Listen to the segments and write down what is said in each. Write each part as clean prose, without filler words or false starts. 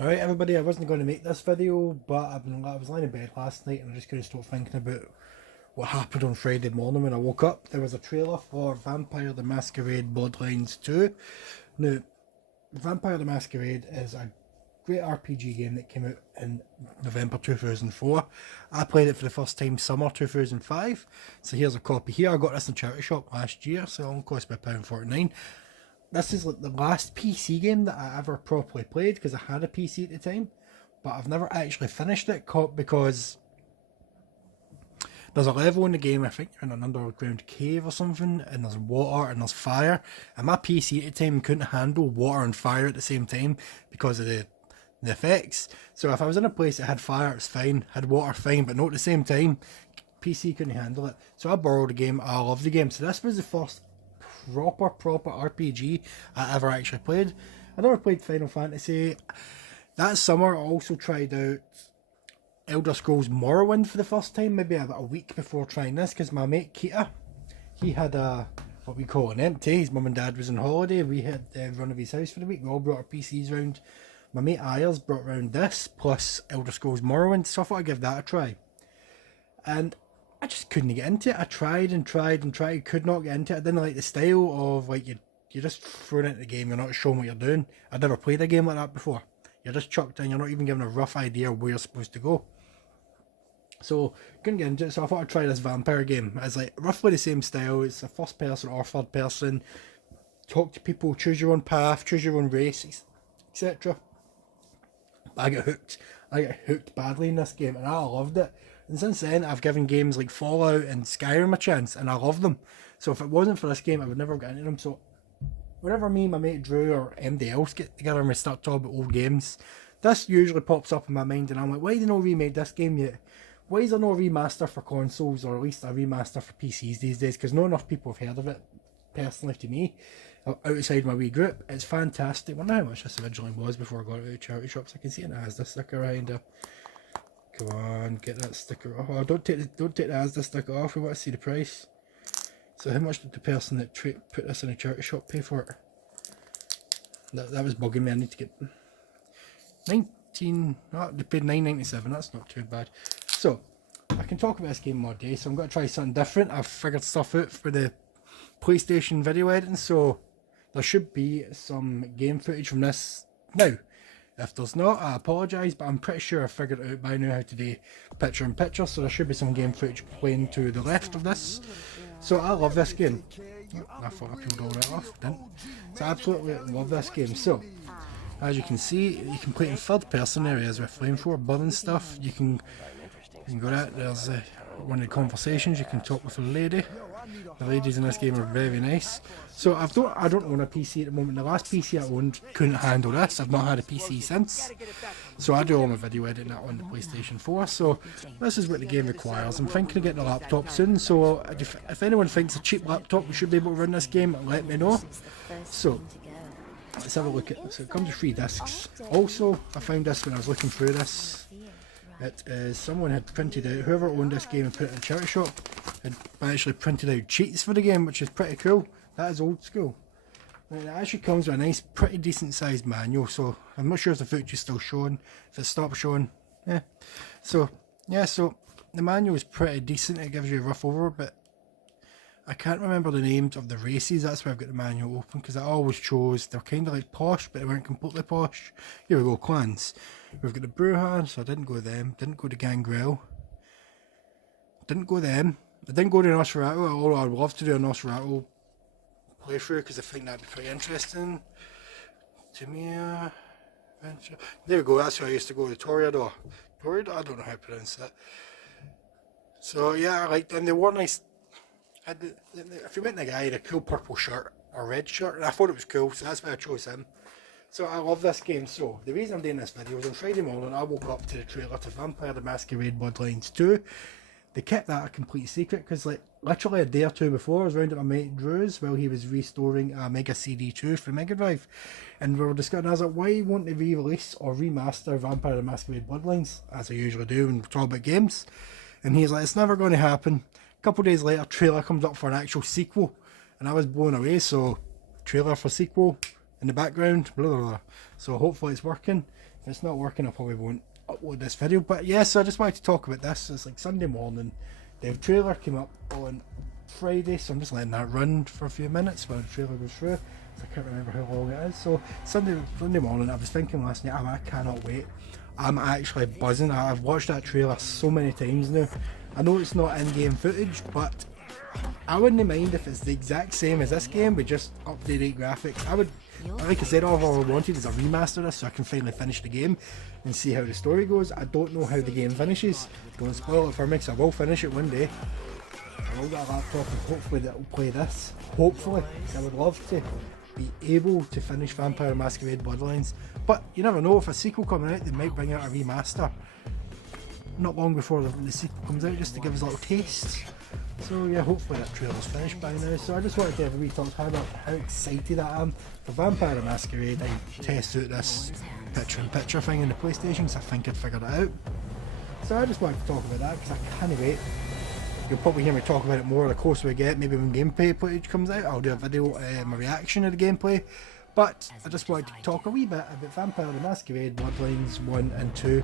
Alright everybody, I wasn't going to make this video, but I was lying in bed last night and I just couldn't stop thinking about what happened on Friday morning when I woke up. There was a trailer for Vampire The Masquerade Bloodlines 2. Now, Vampire The Masquerade is a great RPG game that came out in November 2004. I played it for the first time summer 2005, so here's a copy here. I got this in a charity shop last year, so it only cost me £1.49. This is like the last PC game that I ever properly played, because I had a PC at the time, but I've never actually finished it because there's a level in the game, I think you're in an underground cave or something, and there's water and there's fire, and my PC at the time couldn't handle water and fire at the same time because of the effects. So if I was in a place that had fire, it's fine, had water, fine, but not at the same time. PC couldn't handle it, so I borrowed the game. I loved the game. So this was the first proper RPG I ever actually played. I never played Final Fantasy. That summer I also tried out Elder Scrolls Morrowind for the first time, maybe about a week before trying this, because my mate Keita, he had a what we call an empty. His mum and dad was on holiday. We had run of his house for the week. We all brought our PCs round. My mate Ayers brought round this plus Elder Scrolls Morrowind, so I thought I'd give that a try. And I just couldn't get into it. I tried and tried and tried, could not get into it. I didn't like the style of like you're just thrown into the game, you're not showing what you're doing. I'd never played a game like that before. You're just chucked in, you're not even given a rough idea of where you're supposed to go. So couldn't get into it, so I thought I'd try this vampire game. It's like roughly the same style. It's a first person or third person. Talk to people, choose your own path, choose your own race, etc. I got hooked. I got hooked badly in this game and I loved it. And since then I've given games like Fallout and Skyrim a chance and I love them. So if it wasn't for this game I would never get into them. So whenever me and my mate Drew or anybody else get together and we start talking about old games, this usually pops up in my mind and I'm like, why did they not remade this game yet? Why is there no remaster for consoles, or at least a remaster for PCs these days? Because not enough people have heard of it, personally to me, outside my wee group. It's fantastic. I wonder how much this originally was before I got it out of charity shops. I can see it has the sticker behind it. Come on, get that sticker off. Oh, don't take the Asda sticker off. We want to see the price. So how much did the person that put this in a charity shop pay for it? That was bugging me. I need to get 19. Oh, they paid $9.97. That's not too bad. So I can talk about this game all day. So I'm going to try something different. I've figured stuff out for the PlayStation video editing. So there should be some game footage from this now. If there's not, I apologise, but I'm pretty sure I figured out by now how to do picture in picture, so there should be some game footage playing to the left of this. So I love this game. I thought I peeled all that off, didn't. So I absolutely love this game. So, as you can see, you can play it in third person areas with flamethrower, burning stuff. You can go that. There's one of the conversations, you can talk with a lady. The ladies in this game are very nice. So I don't own a PC at the moment. The last PC I owned couldn't handle this. I've not had a PC since. So I do all my video editing on the PlayStation 4. So this is what the game requires. I'm thinking of getting a laptop soon. So if anyone thinks a cheap laptop we should be able to run this game, let me know. So let's have a look at this. So it comes with 3 discs. Also, I found this when I was looking through this. It is someone had printed out, whoever owned this game and put it in a charity shop, had actually printed out cheats for the game, which is pretty cool. That is old school. Now, it actually comes with a nice, pretty decent sized manual, so I'm not sure if the footage is still showing. If it stopped showing, yeah. So the manual is pretty decent. It gives you a rough over, but I can't remember the names of the races. That's why I've got the manual open, because I always chose, they're kind of like posh, but they weren't completely posh. Here we go, clans. We've got the Bruhan, so I didn't go them. Didn't go to Gangrel. Didn't go them. I didn't go to Nosferatu, although I'd love to do a Nosferatu playthrough, because I think that'd be pretty interesting. Timia. There we go, that's where I used to go, the Toreador. Toreador? I don't know how to pronounce that. So yeah, I liked them. They were nice. If you met the guy, he had a cool purple shirt or red shirt, and I thought it was cool, so that's why I chose him. So I love this game. So the reason I'm doing this video is on Friday morning I woke up to the trailer to Vampire The Masquerade Bloodlines 2. They kept that a complete secret because like literally a day or two before I was round at my mate Drew's while he was restoring a Mega CD2 for Mega Drive, and we were discussing, I was like, why won't they re-release or remaster Vampire The Masquerade Bloodlines, as I usually do when we talk about games? And he's like, it's never going to happen. A couple of days later, trailer comes up for an actual sequel, and I was blown away. So trailer for sequel, in the background, blah, blah, blah. So hopefully it's working. If it's not working, I probably won't upload this video. But yeah, so I just wanted to talk about this. It's like Sunday morning. The trailer came up on Friday, so I'm just letting that run for a few minutes while the trailer goes through. So I can't remember how long it is. So Sunday morning, I was thinking last night, I cannot wait. I'm actually buzzing. I've watched that trailer so many times now. I know it's not in-game footage, but I wouldn't mind if it's the exact same as this game with just updated graphics. I would, like I said, all I wanted is a remaster of this so I can finally finish the game and see how the story goes. I don't know how the game finishes. Don't spoil it for me because I will finish it one day. I will get a laptop and hopefully that will play this. Hopefully, I would love to be able to finish Vampire The Masquerade Bloodlines. But you never know, if a sequel coming out, they might bring out a remaster not long before the sequel comes out, just to give us a little taste. So yeah, hopefully that trailer's finished by now. So I just wanted to have a wee talk about how excited I am for Vampire The Masquerade. I test out this picture-in-picture thing in the PlayStation because I think I'd figured it out. So I just wanted to talk about that because I can't wait. You'll probably hear me talk about it more the closer we get. Maybe when gameplay footage comes out, I'll do a video, my reaction of the gameplay. But I just wanted to talk a wee bit about Vampire The Masquerade Bloodlines 1 and 2.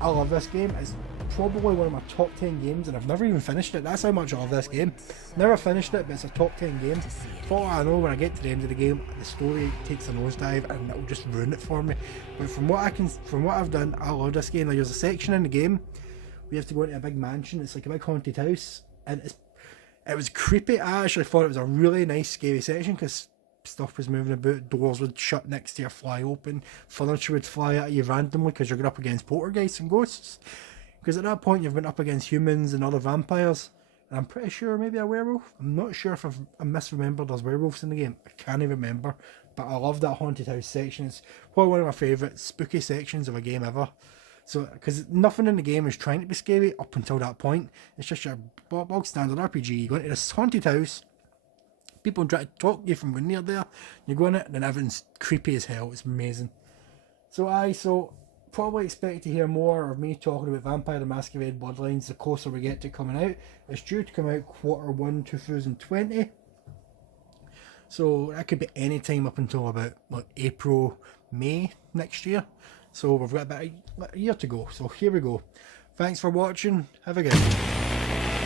I love this game. It's probably one of my top 10 games, and I've never even finished it. That's how much I love this game. Never finished it, but it's a top 10 game. For all I know, when I get to the end of the game, the story takes a nosedive, and it'll just ruin it for me. But from what I've done, I love this game. Like, there's a section in the game we have to go into a big mansion. It's like a big haunted house, and it was creepy. I actually thought it was a really nice, scary section because stuff was moving about, doors would shut next to you, fly open, furniture would fly at you randomly because you're going up against poltergeists and ghosts. Because at that point you've been up against humans and other vampires, and I'm pretty sure maybe a werewolf. I'm not sure if I misremembered there's werewolves in the game. I can't even remember, but I love that haunted house section. It's probably one of my favourite spooky sections of a game ever. So, because nothing in the game is trying to be scary up until that point. It's just your bog standard RPG. You go into this haunted house, people try to talk you from when near there, you go in it, and then everything's creepy as hell. It's amazing. So probably expect to hear more of me talking about Vampire The Masquerade Bloodlines the closer we get to coming out. It's due to come out Q1 2020. So that could be any time up until about like April, May next year. So we've got about a year to go. So here we go. Thanks for watching. Have a good one.